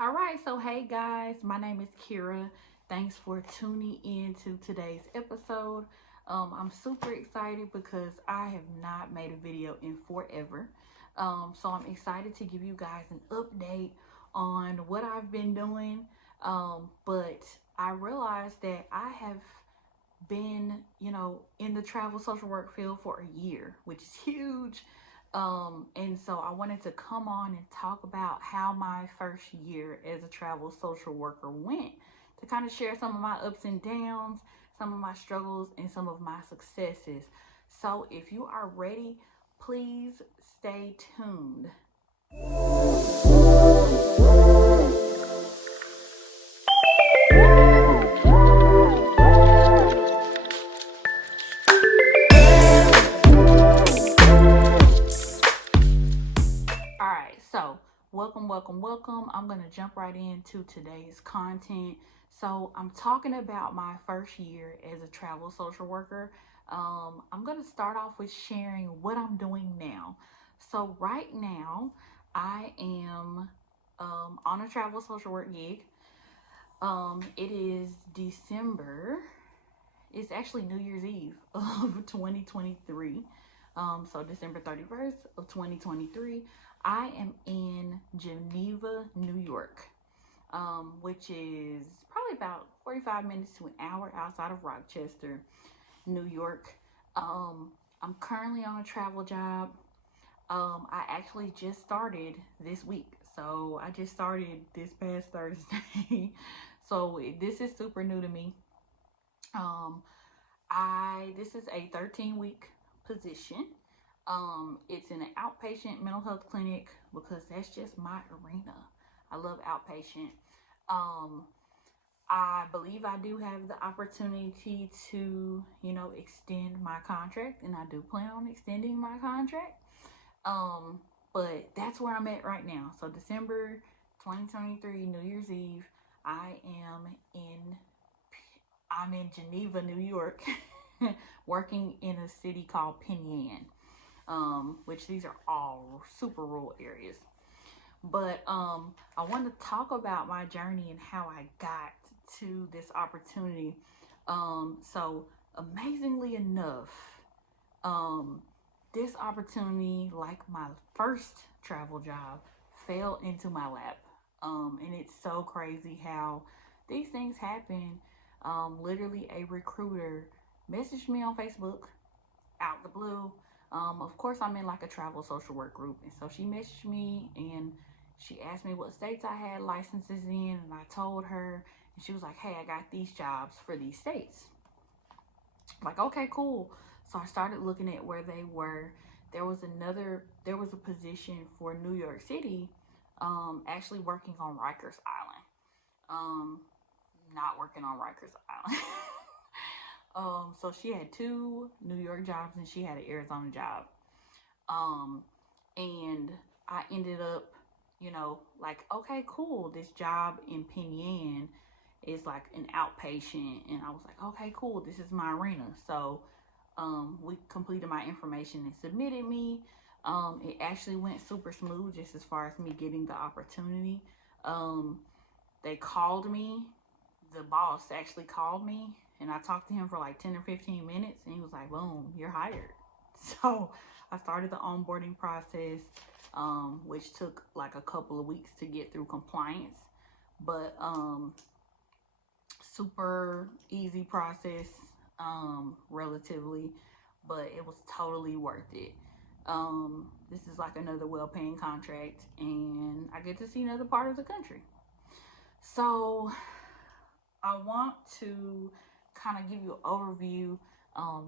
All right, so hey guys, my name is Kira. Thanks for tuning in to today's episode. I'm super excited because I have not made a video in forever. So I'm excited to give you guys an update on what I've been doing. But I realized that I have been, in the travel social work field for a year, which is huge. And so I wanted to come on and talk about how my first year as a travel social worker went, to kind of share some of my ups and downs, some of my struggles, and some of my successes. So if you are ready, please stay tuned. All right, so welcome. I'm going to jump right into today's content. So, I'm talking about my first year as a travel social worker. I'm going to start off with sharing what I'm doing now. So, right now, I am on a travel social work gig. It is December. It's actually New Year's Eve of 2023. So December 31st of 2023, I am in Geneva, New York, which is probably about 45 minutes to an hour outside of Rochester, New York. I'm currently on a travel job. I actually just started this week. So I just started this past Thursday. So this is super new to me. Um, I This is a 13-week position. It's in an outpatient mental health clinic because that's just my arena. I love outpatient. Um, I believe I do have the opportunity to, extend my contract, and I do plan on extending my contract. Um, but that's where I'm at right now. So December 2023, New Year's Eve, I am in I'm in Geneva, New York, working in a city called Penn Yan, which these are all super rural areas. But I want to talk about my journey and how I got to this opportunity. So amazingly enough, um, this opportunity, like my first travel job, fell into my lap. And it's so crazy how these things happen. Literally, a recruiter messaged me on Facebook out the blue. Of course, I'm in like a travel social work group, and so she messaged me and she asked me what states I had licenses in, and I told her, and she was like, "Hey, I got these jobs for these states." I'm like, okay, cool. So I started looking at where they were. There was a position for New York City, actually working on Rikers Island. Um, Not working on Rikers Island. So she had two New York jobs and she had an Arizona job. Um, and I ended up, like, okay, cool. This job in Penn Yan is like an outpatient. And I was like, okay, cool. This is my arena. So we completed my information and submitted me. It actually went super smooth just as far as me getting the opportunity. Um, they called me. The boss actually called me, and I talked to him for like 10 or 15 minutes, and he was like, boom, you're hired. So I started the onboarding process, which took like a couple of weeks to get through compliance, but super easy process, relatively, but it was totally worth it. This is like another well-paying contract, and I get to see another part of the country. So I want to kind of give you an overview,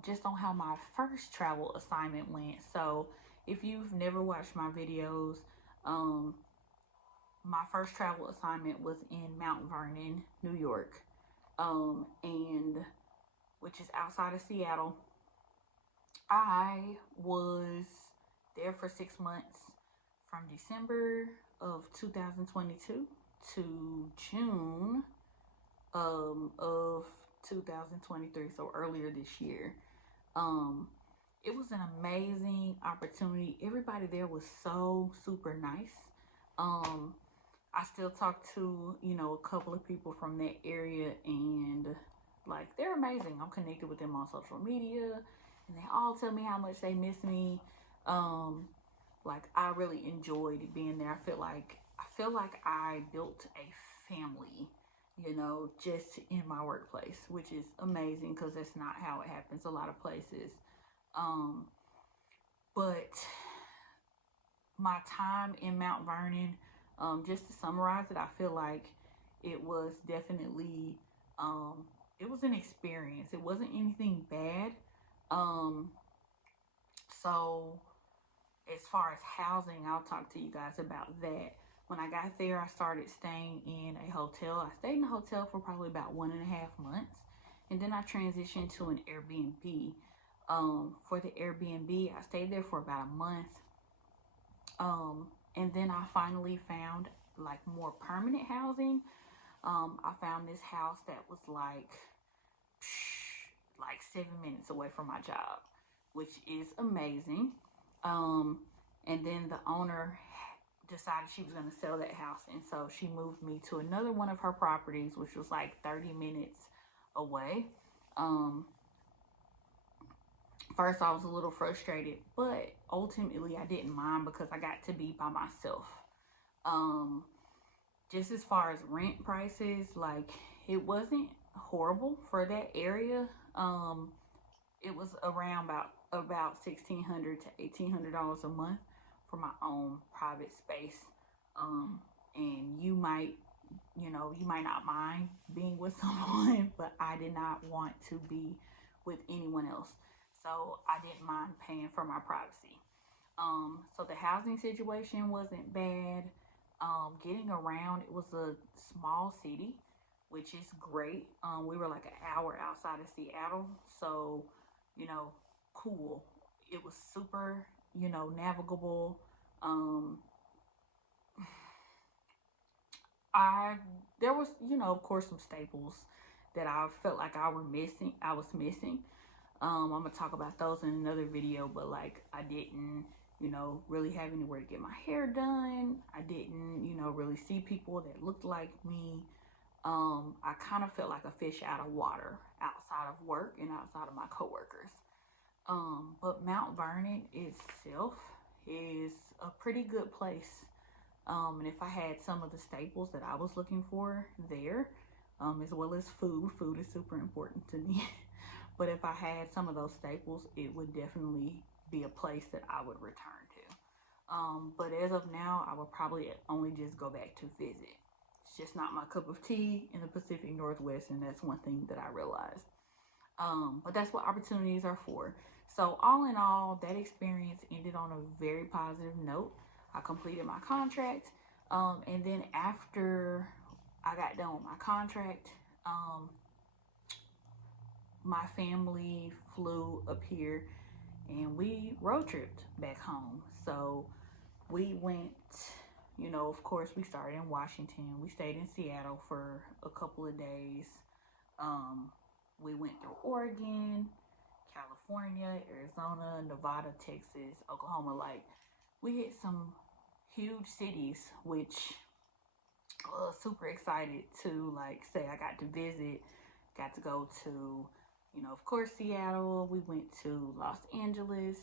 just on how my first travel assignment went. So if you've never watched my videos, um, my first travel assignment was in Mount Vernon, New York, and which is outside of Seattle. I was there for 6 months, from December of 2022 to June of 2023, so earlier this year. Um, it was an amazing opportunity. Everybody there was so super nice. Um, I still talk to, you know, a couple of people from that area, and like they're amazing. I'm connected with them on social media, and they all tell me how much they miss me. Um, like I really enjoyed being there. I feel like I built a family, you know, just in my workplace, which is amazing because that's not how it happens a lot of places. Um, but my time in Mount Vernon, just to summarize it, I feel like it was definitely um, it was an experience. It wasn't anything bad. Um, so as far as housing, I'll talk to you guys about that. When I got there, I started staying in a hotel. I stayed in a hotel for probably about 1.5 months, and then I transitioned to an Airbnb. For the Airbnb, I stayed there for about a month. Um, and then I finally found like more permanent housing. I found this house that was like 7 minutes away from my job, which is amazing. Um, and then the owner decided she was going to sell that house, and so she moved me to another one of her properties, which was like 30 minutes away. Um, First, I was a little frustrated, but ultimately, I didn't mind because I got to be by myself. Um, just as far as rent prices, like it wasn't horrible for that area. It was around about $1,600 to $1,800 a month for my own private space. And you might not mind being with someone, but I did not want to be with anyone else, so I didn't mind paying for my privacy. So the housing situation wasn't bad. Getting around, it was a small city, which is great. We were like an hour outside of Seattle, so you know, cool. It was super, navigable. Um, I There was, of course, some staples that I felt like I were missing. I was missing. I'm gonna talk about those in another video, but like I didn't, really have anywhere to get my hair done. I didn't, really see people that looked like me. I kind of felt like a fish out of water outside of work and outside of my coworkers. But Mount Vernon itself is a pretty good place. And if I had some of the staples that I was looking for there, as well as food is super important to me. But if I had some of those staples, it would definitely be a place that I would return to. But as of now, I would probably only just go back to visit. It's just not my cup of tea in the Pacific Northwest, and that's one thing that I realized. But that's what opportunities are for. So all in all, that experience ended on a very positive note. I completed my contract, and then after I got done with my contract, my family flew up here and we road tripped back home. So we went, of course, we started in Washington. We stayed in Seattle for a couple of days. We went through Oregon, California, Arizona, Nevada, Texas, Oklahoma. Like, we hit some huge cities, which super excited to like say I got to visit. Got to go to, of course, Seattle. We went to Los Angeles.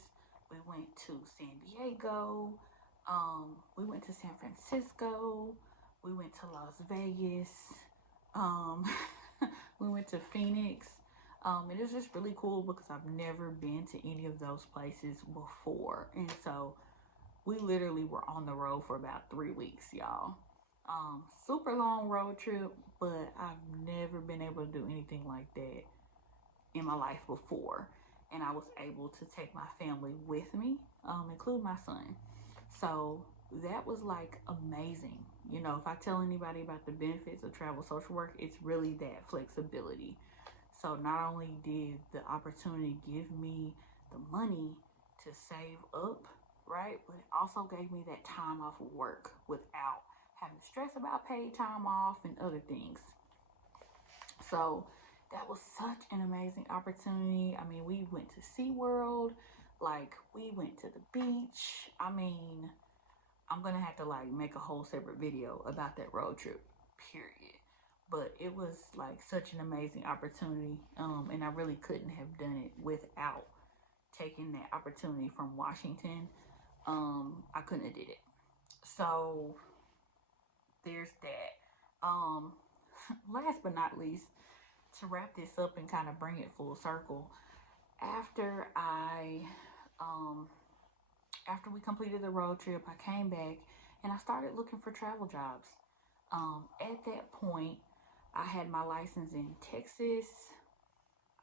We went to San Diego. We went to San Francisco. We went to Las Vegas. Um, we went to Phoenix. It is just really cool because I've never been to any of those places before. And so we literally were on the road for about 3 weeks, y'all. Super long road trip, but I've never been able to do anything like that in my life before. And I was able to take my family with me, include my son. So that was like amazing. If I tell anybody about the benefits of travel social work, it's really that flexibility. So not only did the opportunity give me the money to save up, right, but it also gave me that time off of work without having to stress about paid time off and other things. So that was such an amazing opportunity. I mean, we went to SeaWorld, like we went to the beach. I mean, I'm gonna have to like make a whole separate video about that road trip, period. But it was like such an amazing opportunity, and I really couldn't have done it without taking that opportunity from Washington. I couldn't have did it. So there's that. Last but not least, to wrap this up and kind of bring it full circle, after I after we completed the road trip, I came back and I started looking for travel jobs. At that point, I had my license in Texas.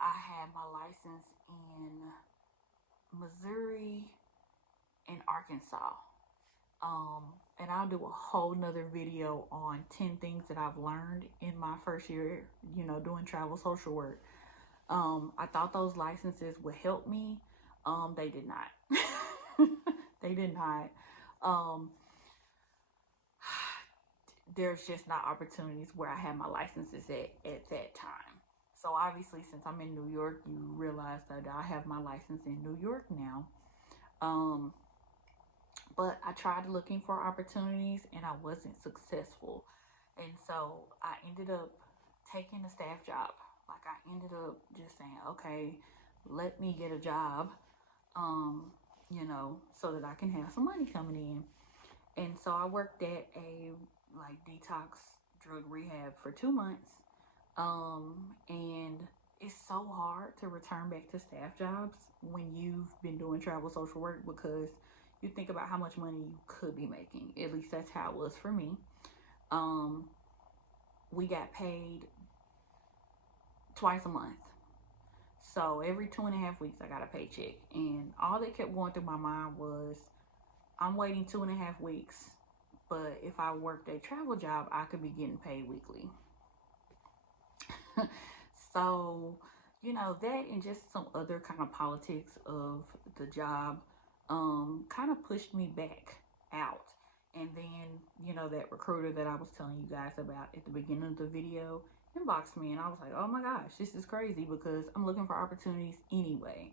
I had my license in Missouri and Arkansas. And I'll do a whole nother video on 10 things that I've learned in my first year, doing travel social work. I thought those licenses would help me. They did not. They did not. There's just not opportunities where I had my licenses at that time. So obviously, since I'm in New York, you realize that I have my license in New York now. But I tried looking for opportunities and I wasn't successful. And so I ended up taking a staff job. Like I ended up just saying, okay, let me get a job, so that I can have some money coming in. And so I worked at a like detox drug rehab for 2 months. And it's so hard to return back to staff jobs when you've been doing travel social work, because you think about how much money you could be making. At least that's how it was for me. We got paid twice a month. So every 2.5 weeks I got a paycheck. And all that kept going through my mind was, I'm waiting 2.5 weeks, but if I worked a travel job, I could be getting paid weekly. So, that and just some other kind of politics of the job kind of pushed me back out. And then, that recruiter that I was telling you guys about at the beginning of the video inboxed me, and I was like, oh my gosh, this is crazy, because I'm looking for opportunities anyway.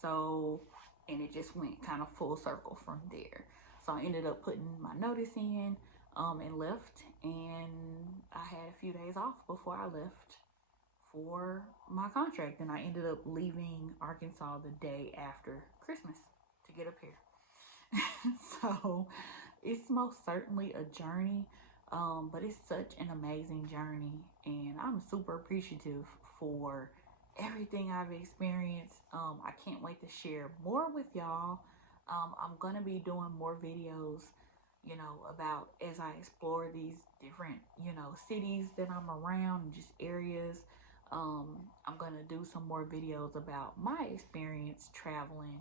So, and it just went kind of full circle from there. So I ended up putting my notice in and left, and I had a few days off before I left for my contract, and I ended up leaving Arkansas the day after Christmas to get up here. So it's most certainly a journey, but it's such an amazing journey, and I'm super appreciative for everything I've experienced. I can't wait to share more with y'all. I'm gonna be doing more videos, about as I explore these different, cities that I'm around and just areas. I'm gonna do some more videos about my experience traveling,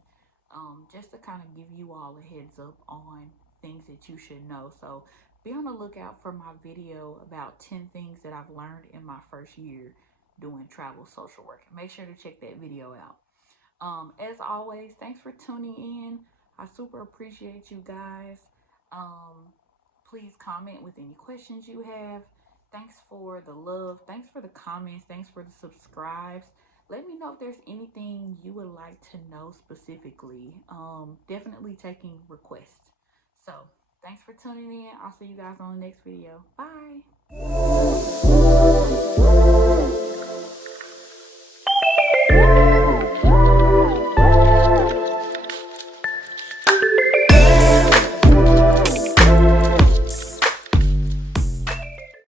just to kind of give you all a heads up on things that you should know. So be on the lookout for my video about 10 things that I've learned in my first year doing travel social work. Make sure to check that video out. As always, thanks for tuning in. I super appreciate you guys. Please comment with any questions you have. Thanks for the love. Thanks for the comments. Thanks for the subscribes. Let me know if there's anything you would like to know specifically. Definitely taking requests. So thanks for tuning in. I'll see you guys on the next video. Bye.